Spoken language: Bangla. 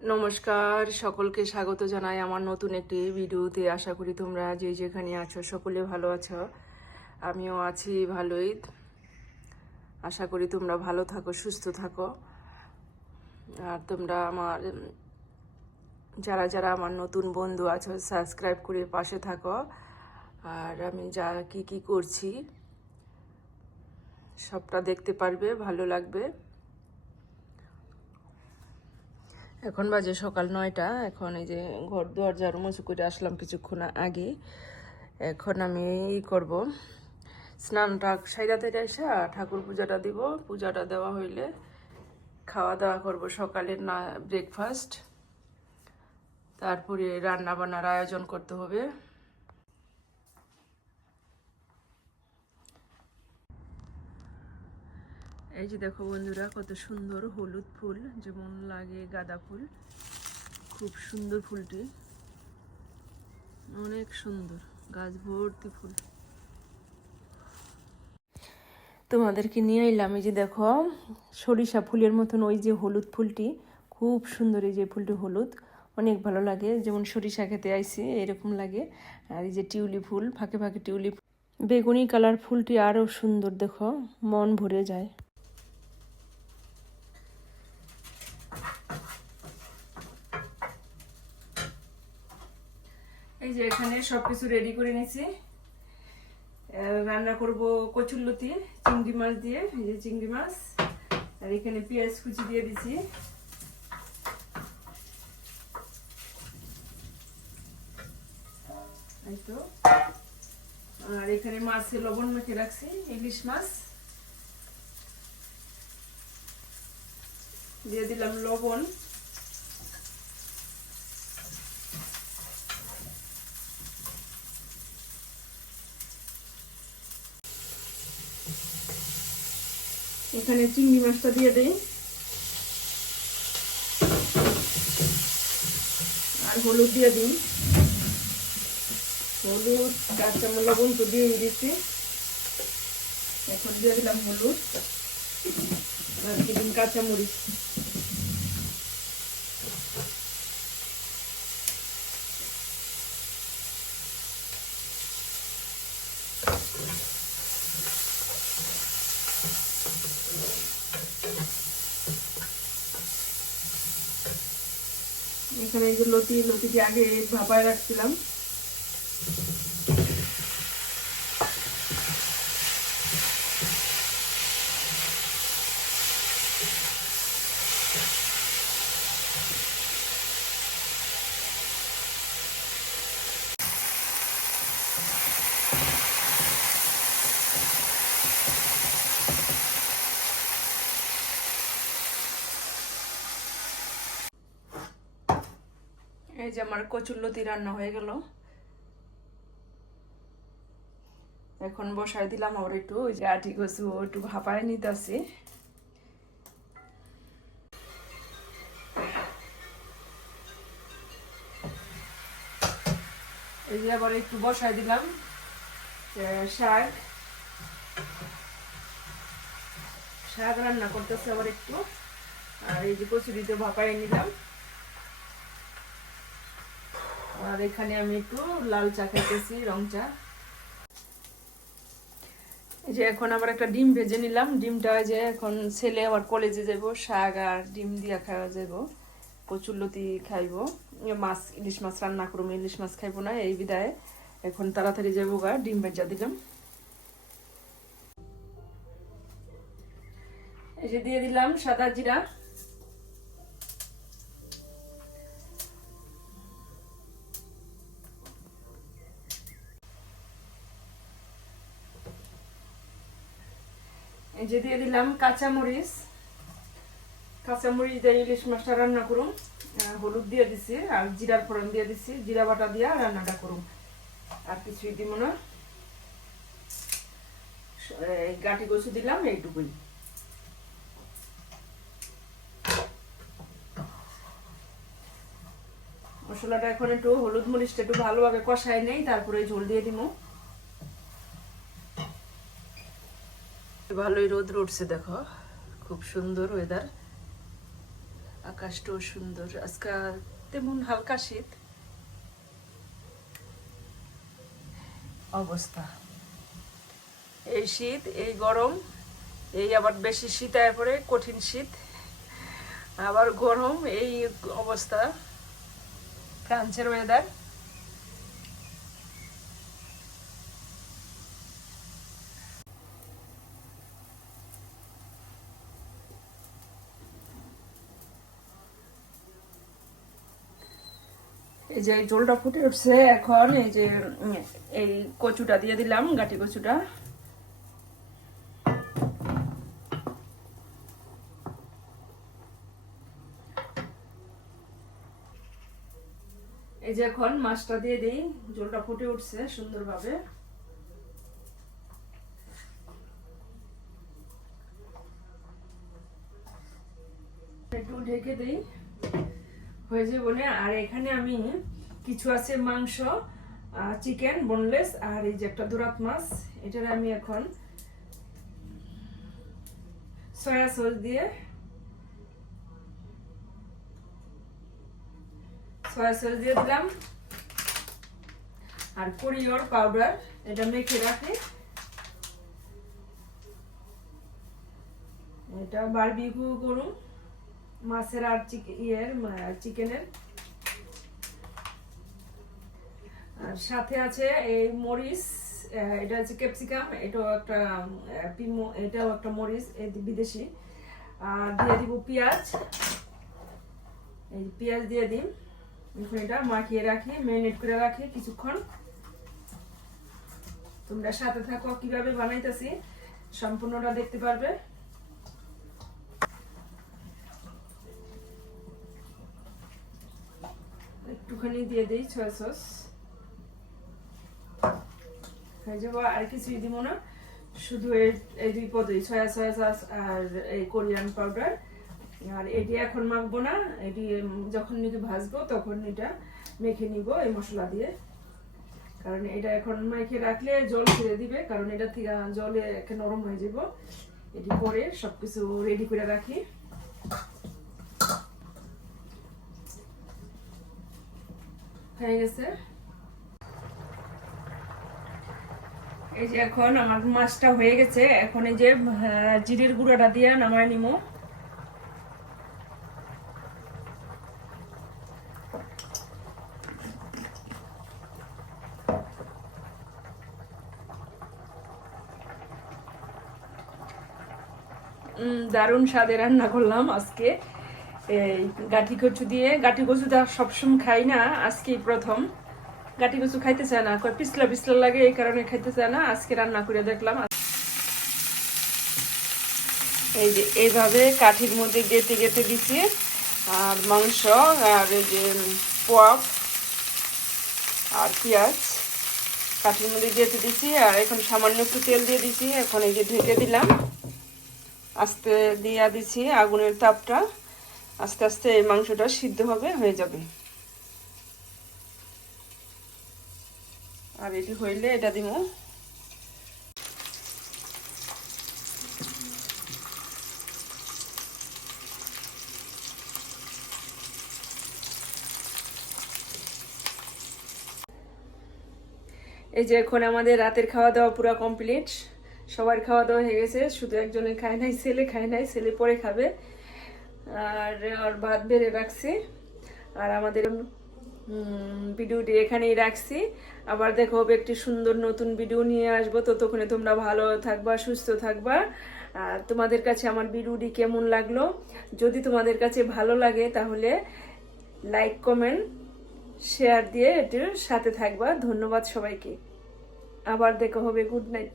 নমস্কার, সকলকে স্বাগত জানাই আমার নতুন একটি ভিডিওতে। আশা করি তোমরা যে যেখানে আছো সকলে ভালো আছো, আমিও আছি ভালোই। আশা করি তোমরা ভালো থাকো, সুস্থ থাকো। আর তোমরা আমার, যারা যারা আমার নতুন বন্ধু আছো সাবস্ক্রাইব করে পাশে থাকো। আর আমি যা কি কি করছি, সবটা দেখতে পারবে, ভালো লাগবে। এখন বাজে সকাল নয়টা। এখন এই যে ঘর দুয়ার ঝাড়ু মুছু করে আসলাম কিছুক্ষণ আগে। এখন আমি ই করব। স্নানটা সাইরাতে এসে ঠাকুর পূজাটা দিব। পূজাটা দেওয়া হইলে খাওয়া দাওয়া করব সকালের না ব্রেকফাস্ট তারপরে রান্না বান্নার আয়োজন করতে হবে। এই যে দেখো বন্ধুরা, কত সুন্দর হলুদ ফুল, যেমন লাগে গাঁদা ফুল। খুব সুন্দর ফুলটি। অনেক সুন্দর, গাছ ভর্তি ফুল। তোমাদেরকে নিয়ে এলাম এই যে দেখো, সরিষা ফুলের মতন ওই যে হলুদ ফুলটি। খুব সুন্দর এই যে ফুলটি হলুদ। অনেক ভালো লাগে, যেমন সরিষা খেতে আইসি এরকম লাগে। আর এই যে টিউলি ফুল, ফাঁকে ফাঁকে টিউলি। বেগুনি কালার ফুলটি আরও সুন্দর দেখো, মন ভরে যায়। এই যে এখানে সবকিছু রেডি করে নিয়েছি। রান্না করব কচুরলতি, চিংড়ি মাছ দিয়ে, এই যে চিংড়ি মাছ, আর এখানে পেঁয়াজ কুচি দিয়ে দিছি তো। আর এখানে মাছে লবণ মেখে রাখছি, ইলিশ মাছ। দিয়ে দিলাম লবণ। এখানে চিংড়ি মাছটা দিয়ে দিই। আর হলুদ দিয়ে দিই। হলুদ চামচ লবণ তো দিয়ে দিচ্ছি। এখন দিয়ে দিলাম হলুদ। আর দিলাম কাঁচামরিচ। এখানে যে লতি লতিটি আগে ভাপায় রাখছিলাম। এই যে আমার কচুর লতি রান্না হয়ে গেল। এখন বসায় দিলাম, আবার একটু ওই যে আটি কচু একটু ভাপায় নিতেছি। এই যে আবার একটু বসায় দিলাম শাক। শাক রান্না করতেছে আবার একটু, আর এই যে কচুরিতে ভাপায় নিলাম। আর এখানে আমি একটু লাল চা খাইতেছি, রং চা। এই যে এখন আবার একটা ডিম ভেজে নিলাম। ডিমটা যে এখন ছেলে আবার কলেজে যাব শাক আর ডিম দিয়া খাওয়া যাব কচুরলতি খাইব। মাছ, ইলিশ মাছ রান্না করব, ইলিশ মাছ খাইবো না, এই বিদায়। এখন তাড়াতাড়ি যাব গা, ডিম ভেজা দিলাম। এই যে দিয়ে দিলাম সাদা জিরা। এই যে দিয়ে দিলাম কাঁচামরিচ। কাঁচামরিচ দিয়ে ইলিশ মাছটা রান্না করুন। হলুদ দিয়ে দিছি আর জিরার ফোড়ন দিয়ে দিছি। জিরা বাটা দিয়ে রান্নাটা করুন। আর কিছুই দিব না। এই গাটি কচু দিলাম এইটুকুই। মশলাটা এখন একটু হলুদ মরিচটা একটু ভালোভাবে কষাই নেই, তারপরে ঝোল দিয়ে দিব ভালোই রোদ উঠছে দেখো। খুব সুন্দর ওয়েদার আকাশটাও সুন্দর। আজকে তেমন হালকা শীত। অবস্থা। এই শীত, এই গরম, এই আবার বেশি শীত পরে কঠিন শীত। আবার গরম, এই অবস্থা। ফ্রান্সের ওয়েদার এই যে জলটা ফুটে উঠছে এখন, এই যে এই কচুটা দিয়ে দিলাম, গাটি কচুটা। এই যে এখন মাছটা দিয়ে দিই, জলটা ফুটে উঠছে সুন্দরভাবে। একটু ঢেকে দিই। হয়েছে বলে। আর এখানে আমি কিছু আছে মাংস চিকেন বোনলেস আর এই যে একটা দুরাত মাছ, এটার আমি এখন সয়া সস দিয়ে সয়া সস দিয়ে দিলাম। আর কোরিয়র পাউডার এটা মেখে রাখি। এটা বারবিকিউ করুন। মাছের আর ইয়ের চিকেনের আর সাথে আছে এই মরিচ এটা হচ্ছে ক্যাপসিকাম এটাও একটা এটাও একটা মরিচ বিদেশি। আর দিয়ে দিব পেঁয়াজ। এই পেঁয়াজ দিয়ে দিন। এখন এটা মাখিয়ে রাখি ম্যারিনেট করে রাখি কিছুক্ষণ। তোমরা সাথে থাকো, কীভাবে বানাইতেছি, সম্পূর্ণটা দেখতে পারবে। একটুখানি দিয়ে দিই ছয় সস হয়ে যাব আর কিছুই দিব না শুধু এই দুই পদই সয়া সয়া সস আর এই কোরিয়ান পাউডার আর এটি এখন মাখবো না, এটি যখন নাকি ভাজবো তখন এটা মেখে নিব এই মশলা দিয়ে। কারণ এটা এখন মেখে রাখলে জল ছেড়ে দিবে, কারণ এটা থেকে জলে নরম হয়ে যাব। এটি করে সবকিছু রেডি করে রাখি। এই যে এখন আমার মাছটা হয়ে গেছে। এখন এই যে জিরের গুঁড়োটা দিয়ে নামায় নিমো। দারুণ স্বাদে রান্না করলাম আজকে। এই গাঠি কচু দিয়ে, গাঠি কচুটা সবসময় খাই না, আজকেই প্রথম। গাঠি কচু খাইতে চায় না পিছলা পিছলা লাগে, এই কারণে খাইতে চায় না, আজকে রান্না করে দেখলাম। এই যে এইভাবে কাঠির মধ্যে গেতে গেতে দিছি, আর মাংস, আর এই যে পোয়াপ আর পেঁয়াজ। কাঠির মধ্যে গেতে দিছি, আর এখন সামান্য একটু তেল দিয়ে দিছি, এখন এই যে ঢেকে দিলাম। আস্তে দিয়া দিছি আগুনের তাপটা। আস্তে আস্তে এই মাংসটা সিদ্ধ হবে, হয়ে যাবে। আর এটি হইলে এটা দিব এই যে এখন আমাদের রাতের খাওয়া দাওয়া পুরো কমপ্লিট সবার খাওয়া দাওয়া হয়ে গেছে, শুধু একজনের খায় নাই, ছেলে খায় নাই, ছেলে পরে খাবে। আর আর ভাত বেড়ে রাখছি। আর আমাদের ভিডিওটি এখানেই রাখছি। আবার দেখো হবে একটি সুন্দর নতুন ভিডিও নিয়ে আসব। ততক্ষণে তোমরা ভালো থাকবা, সুস্থ থাকবা। আর তোমাদের কাছে আমার ভিডিওটি কেমন লাগল? যদি তোমাদের কাছে ভালো লাগে, তাহলে লাইক, কমেন্ট, শেয়ার দিয়ে এটির সাথে থাকবা। ধন্যবাদ সবাইকে। আবার দেখা হবে, গুড নাইট।